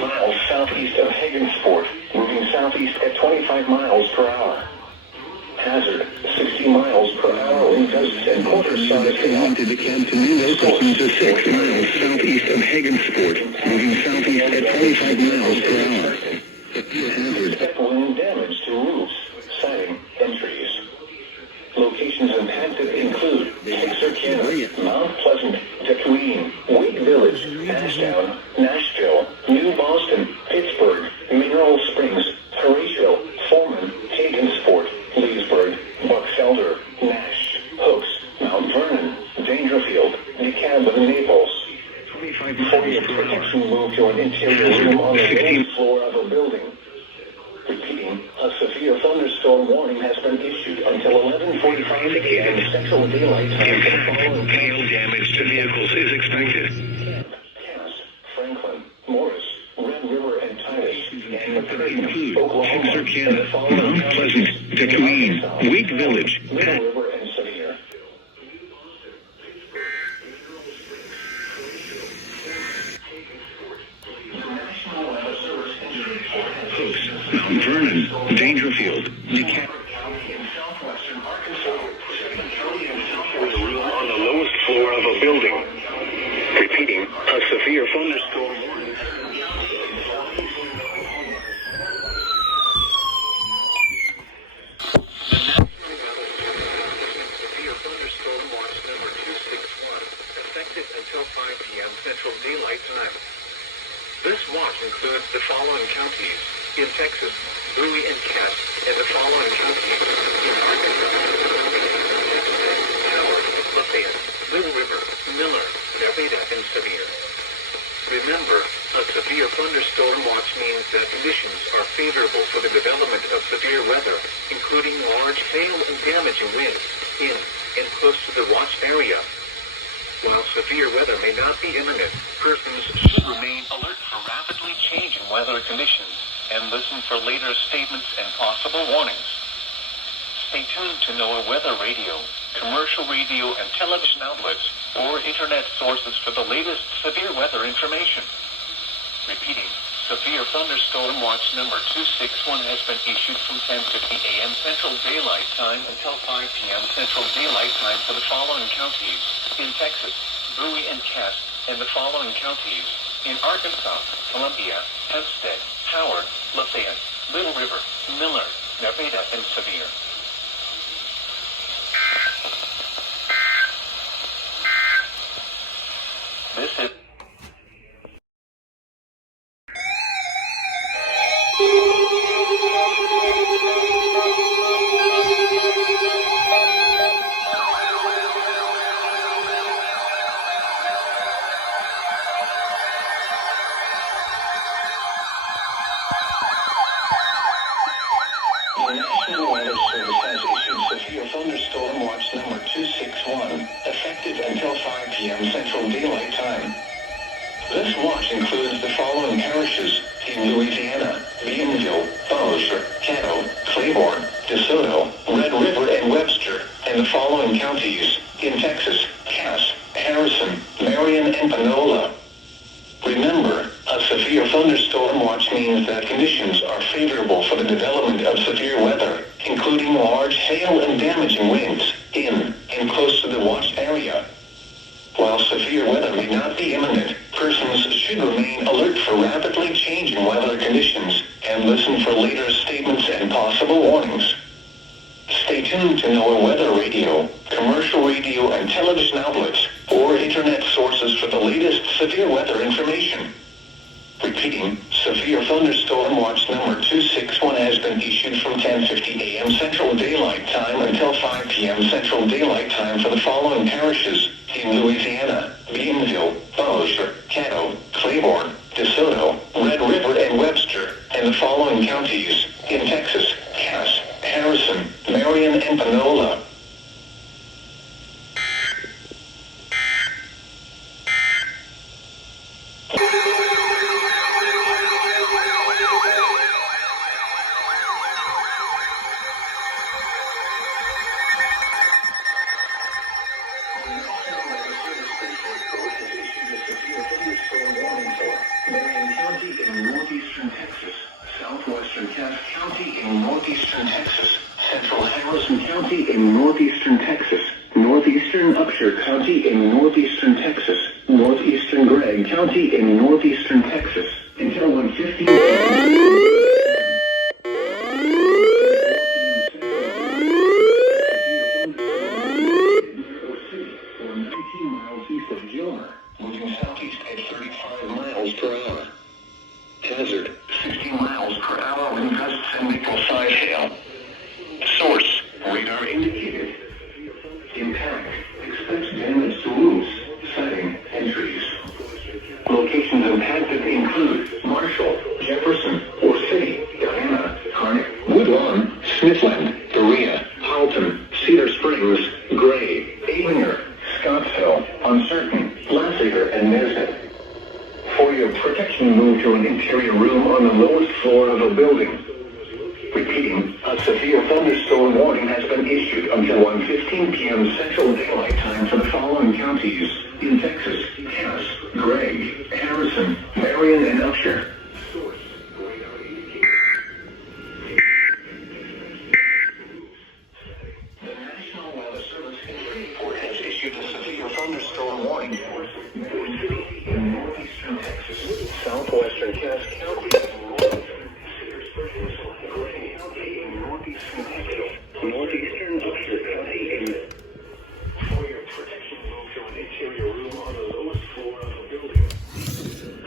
miles southeast of Hagensport, moving southeast at 25 miles per hour. Hazard, 60 miles per hour wind gusts and quarter-sized hail. To the Canton locations are 6 miles southeast of Hagensport, moving southeast at 25 miles per hour. Hazard, wind damage to roofs, siding, and trees. Locations impacted include Texarkana, Mount Pleasant, Tacooeen, Wake Village, Ashdown, Nashville, New Boston, Pittsburgh, Mineral Springs, Horatio, Foreman, Hagensport, Leesburg, Buckfelder, Nash, Hooks, Mount Vernon, Dangerfield, DeKalb, and Naples. For your protection, move to an interior room on the lowest floor of a building. Repeating, a severe thunderstorm warning has been issued until 11:45 a.m. Central Daylight Time for the following hail damage to vehicles is expected. Cass, Franklin, Morris, Red River, and Titus, and McCurtain, Oklahoma, and the following Mount Pleasant, Tacooeen, Wake Village, Little River, and Sevier. Mount Vernon, Dangerfield, DeKalb. In southwestern Arkansas, County and southwest On the lowest floor of a building. Repeating, a severe thunderstorm warning. Severe thunderstorm watch number 261, effective until 5 p.m. Central Daylight Time. This watch includes the following counties in Texas, Bowie and Cass, and the following counties in Arkansas, Howard, Lafayette, Little River, Miller, Nevada, and Sevier. Remember, a severe thunderstorm watch means that conditions are favorable for the development of severe weather, including large hail and damaging winds in and close to the watch area. While severe weather may not be imminent, persons should remain alert for rapidly changing weather conditions and listen for later statements and possible warnings. Stay tuned to NOAA weather radio, commercial radio and television outlets, or internet sources for the latest severe weather information. Repeating, severe thunderstorm watch number 261 has been issued from 10:50 a.m. Central Daylight Time until 5 p.m. Central Daylight Time for the following counties in Texas, Bowie and Cass, and the following counties in Arkansas, Columbia, Hempstead, Howard, Lafayette, Little River, Miller, Nevada, and Sevier. This is The National Weather Service has issued severe thunderstorm watch number 261, effective until 5 p.m. Central Daylight Time. This watch includes the following parishes in Louisiana: Bienville, Bossier, Caddo, Claiborne, DeSoto, Red River, and Webster, and the following counties in Texas: Cass, Harrison, Marion, and Panola. Remember, a severe thunderstorm watch means that conditions are favorable for the development of severe weather, including large hail and damaging winds in and close to the watched area. While severe weather may not be imminent, persons should remain alert for rapidly changing weather conditions and listen for later statements and possible warnings. Stay tuned to NOAA weather radio, commercial radio and television outlets, or internet sources for the latest severe weather information. Repeating, severe thunderstorm watch number 261 has been issued from 10:50 a.m. Central Daylight Time until 5 p.m. Central Daylight Time for the following parishes in Louisiana: Bienville, Bossier, Caddo, Claiborne, DeSoto, Red River, and Webster, and the following counties in Texas: Cass, Harrison, Marion, and Panola. Marion County in in northeastern Texas, southwestern Cass County in northeastern Texas, central Harrison County in northeastern Texas, northeastern Upshur County in northeastern Texas, northeastern Gregg County in northeastern Texas, until 1:15. Moving southeast at 35 miles per hour. Hazard, 60 miles per hour with gusts and equal size hail. Source, radar indicated. Impact, expects damage to roofs, siding, and trees. Locations impacted include Marshall, Jefferson, or City, Diana, Harnick, Woodlawn, Smithland, Berea, Halton, Cedar Springs, Gray, Abinger, Scottsville, Uncertain, Lassiter, and Nesnet. For your protection, move to an interior room on the lowest floor of a building. Repeating, a severe thunderstorm warning has been issued until 1:15 p.m. Central Daylight Time for the following counties in Texas: Cass, Gregg, Harrison, Marion, and Upshur. The National Weather Service in Shreveport has issued a severe thunderstorm warning for Midwest City in northeastern Texas, southwestern Cass County, northeastern Upshur County, and for your protection, move to an interior room on the lowest floor of a building.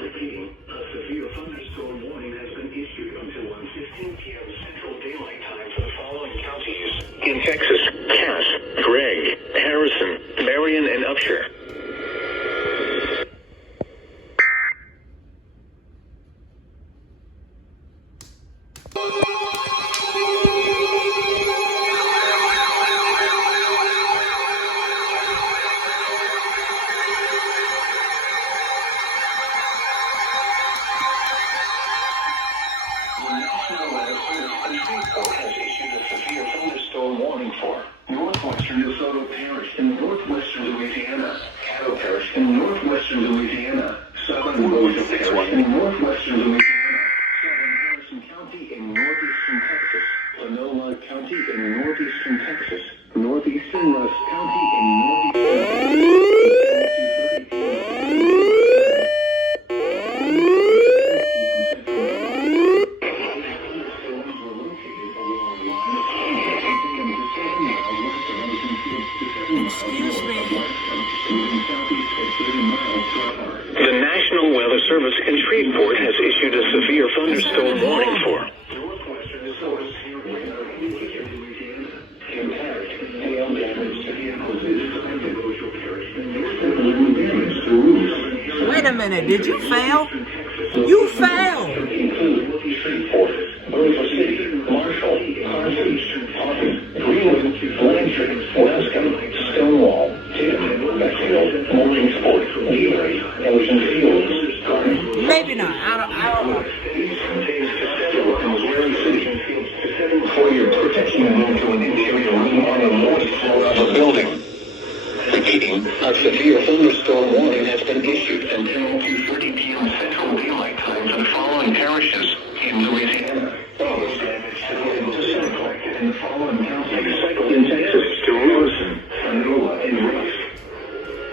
Repeating, a severe thunderstorm warning has been issued until 1:15 p.m. Central Daylight Time for the following counties in Texas: Cass, Gregg, Harrison, Marion, and Upshur. The National Weather Service in Shreveport has issued a severe thunderstorm warning for northwestern DeSoto Parish in northwestern Louisiana, Caddo Parish in northwestern Louisiana, southern Bossier Parish in northwestern Louisiana, southern Harrison County in northeastern Texas, Panola County in northeastern Texas, northeastern Rusk County in northeastern Excuse me. The National Weather Service in Shreveport has issued a severe thunderstorm warning for northwestern Minnesota, impact, hail damage to vehicles and Bossier Parish, and damage to roofs. Wait a minute, did you fail? You failed! Include Shreveport, Bossier City, Marshall, Carthage, Hawkins, Greenwood, Blanchard, Wescombe, Stonewall, Tiverton, Beckfield, Morningsport, Dewey, Ocean Fields, Garden. Maybe not. I don't know. These contains Castello and Missouri City. For your protection, move to an interior room on the lowest floor of a building. Repeating, a severe thunderstorm warning has been issued until 2:30 p.m. Central Daylight Time for the following parishes in Louisiana. Damage to Central in the following counties in Texas to Wilson, Panola, and Rusk.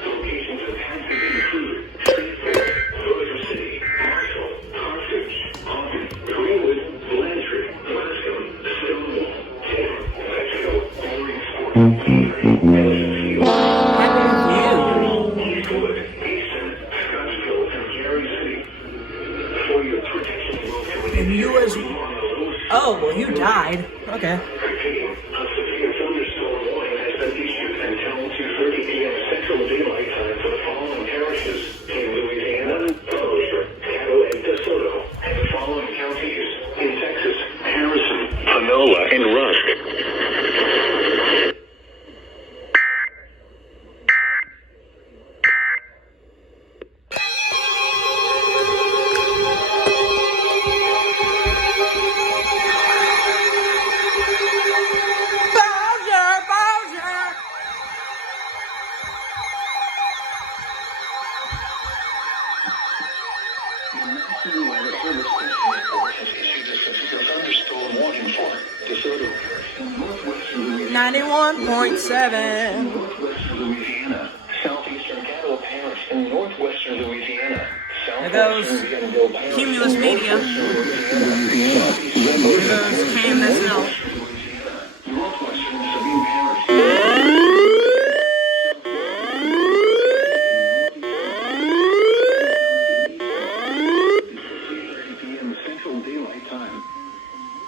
Locations impacted include Bossier City, Marshall, Carthage, Hawkins, Greenwood, Blanchard, Wescombe, Stonewall, Taylor, Beckfield, Morningsport, Dewey, Eastwood, Easton, Scottsville, and Gary City. For your protection, move to an And you as... room on the lowest Oh, well, you died. Okay. Repeating, a severe thunderstorm warning has been issued until 2:30 p.m. Central Daylight Time for the following parishes in Louisiana, Bossier, Caddo, and DeSoto, and the following counties in Texas: Harrison, Panola, and Rusk. Bowser! Bowser! Service Report has issued a severe thunderstorm warning for DeSoto in northwestern Louisiana. 91.7. Northwestern Louisiana, southeastern Caddo Parish in northwestern Louisiana. There goes Cumulus Media. There goes Cam National. Northwestern Sabine Parish. Central Daylight Time.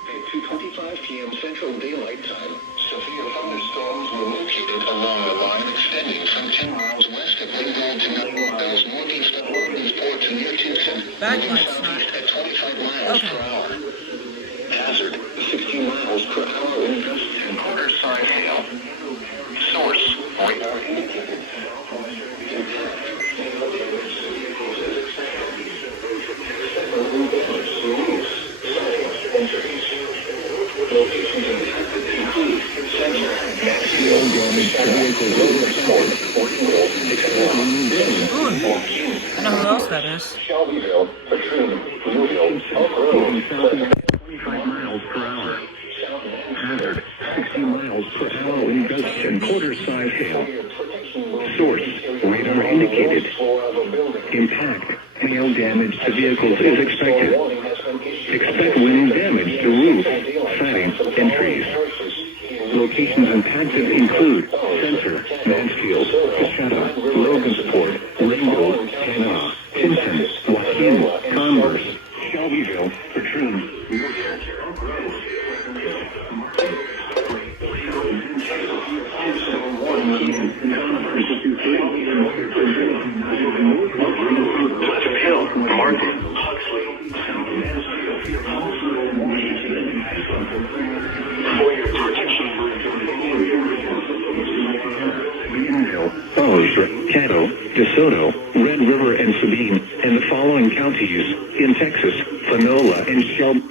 At 2:25 p.m. Central Daylight Time, severe thunderstorms were located along a line extending from 10 miles west of Ringgold to 9 miles northeast of Logansport to near Tucson, Backlight's not. at 25 miles Okay. per hour. Hazard, 16 miles per hour in gusts and quarter size hail. Source, radar indicated. Locations impacted include Center, Maxfield, I know who else that is. Shelbyville, Patroon, Louisville, Elk Grove, 25 miles per hour. Hazard, 60 miles per hour in gusts and quarter-size hail. Source, radar indicated. Impact, hail damage to vehicles is expected. Expect wind damage to roof, siding, and trees. Locations impacted include Center, Mansfield, Shadow, Logansport, Ringgold, Kanawha, Timpson, Joaquin, Converse, Shelbyville, Patroon, Pleasant Hill, Martin. Bowes, Caddo, DeSoto, Red River, and Sabine, and the following counties in Texas, Panola, and Shelby.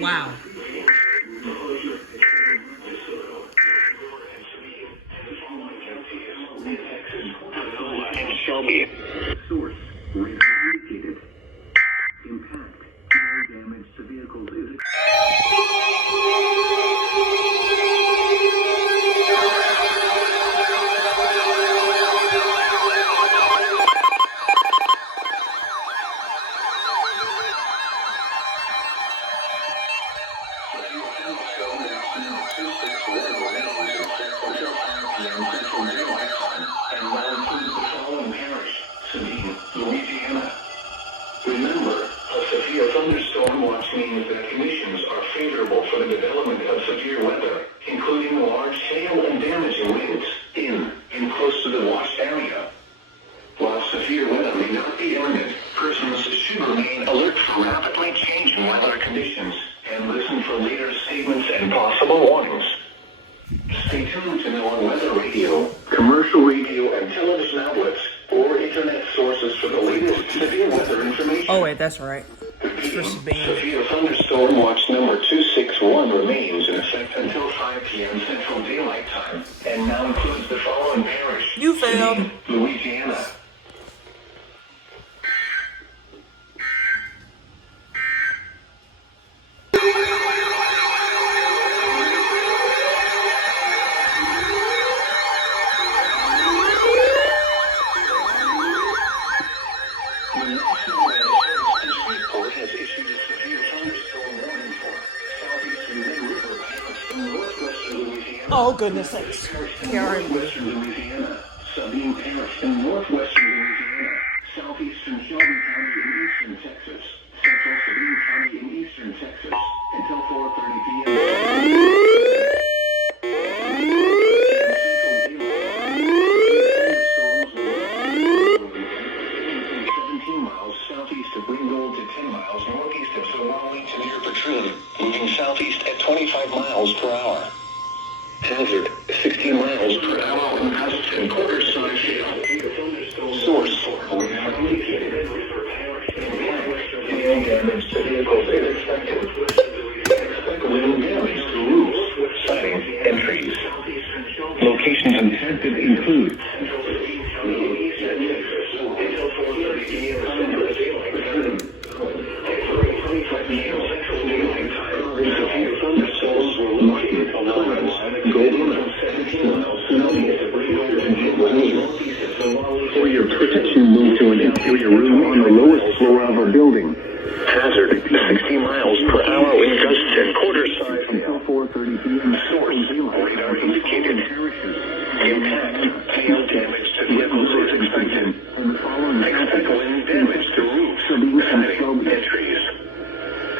Wow. Shelby. Source, radar indicated. Impact, hail damage to vehicles is Louisiana. Remember, a severe thunderstorm watch means that conditions are favorable for the development of severe weather, including large hail and damaging winds in and close to the watched area. While severe weather may not be imminent, persons should remain alert for rapidly changing weather conditions and listen for later statements and possible warnings. Stay tuned to know on weather radio, commercial radio, and television outlets or internet sources for the latest severe weather information. Oh wait, that's right. For Sabine. Severe thunderstorm watch number 261 remains in effect until 5 p.m. Central Daylight Time and now includes the following parish. You failed. Sabine, Louisiana. Oh, goodness sakes. Northwestern Louisiana, Sabine Parish in northwestern Louisiana, southeastern Shelby County in eastern Texas, central Sabine County in eastern Texas, until 4:30 p.m. Southeast of Ringgold to 10 miles northeast of Sonoma to near Patroon, moving southeast at 25 miles per hour. Hazard, 60 miles per hour in gusts and quarter size hail. Source, hail damage to vehicles is expected. Expect wind damage to roofs, siding, and trees. Locations impacted include p.m. Central Daylight Time. Severe thunderstorms were located along Atlantic Goldman, 17 miles southeast of Rio and northeast of Somali. For your protection, move to an interior room on the lowest floor of a building. Hazard, 60 miles per hour wind gusts and quarter size until 4:30 p.m. Source, radar indicated. Impact, hail damage to vehicles is expected. Expect wind damage to roofs, siding, and trees.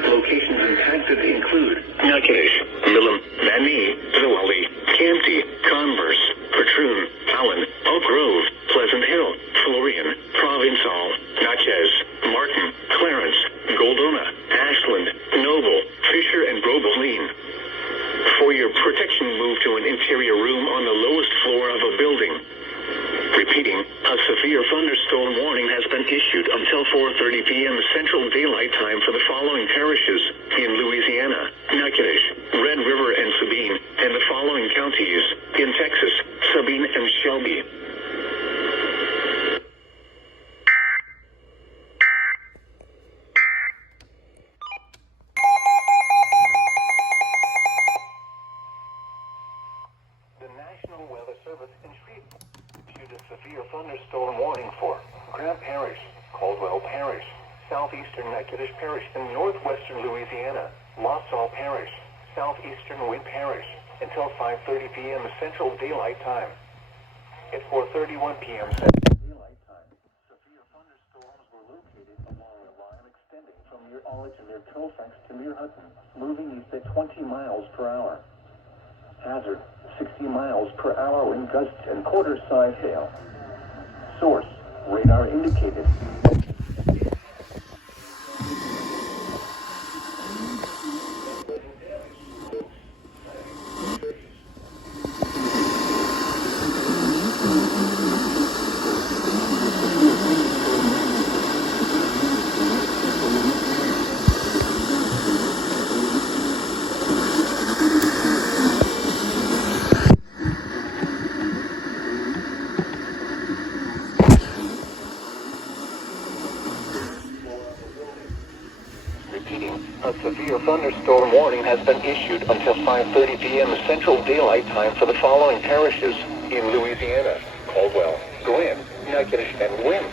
Locations impacted include Natchitoches, Milam, Mani, Zawali, Campty, Converse, Patroon, Allen, Oak Grove, Pleasant Hill, Florian, Provençal, Natchez, Martin, Clarence, Goldona, Ashland, Noble, Fisher, and Groveline. For your protection, move to an interior room on the lowest floor of a building. Repeating, a severe thunderstorm warning has been issued until 4:30 p.m. Central Daylight Time for the following parishes in Louisiana: Natchitoches, Red River and Sabine, and the following counties in Texas: Sabine and Shelby. The National Weather Service issued a severe thunderstorm warning for Grant Parish, Caldwell Parish, southeastern Natchitoches Parish, and northwestern Louisiana, Lasalle Parish, southeastern Wind Parish, until 5:30 p.m. Central Daylight Time. At 4:31 p.m. Central Daylight Time, severe thunderstorms were located along a line extending from near Ullage and near Colfax to near Hudson, moving east at 20 miles per hour. Hazard, 60 miles per hour wind gusts and quarter-size hail. Source, radar indicated. A severe thunderstorm warning has been issued until 5:30 p.m. Central Daylight Time for the following parishes in Louisiana: Caldwell, Glenn, Natchitoches, and Wynn.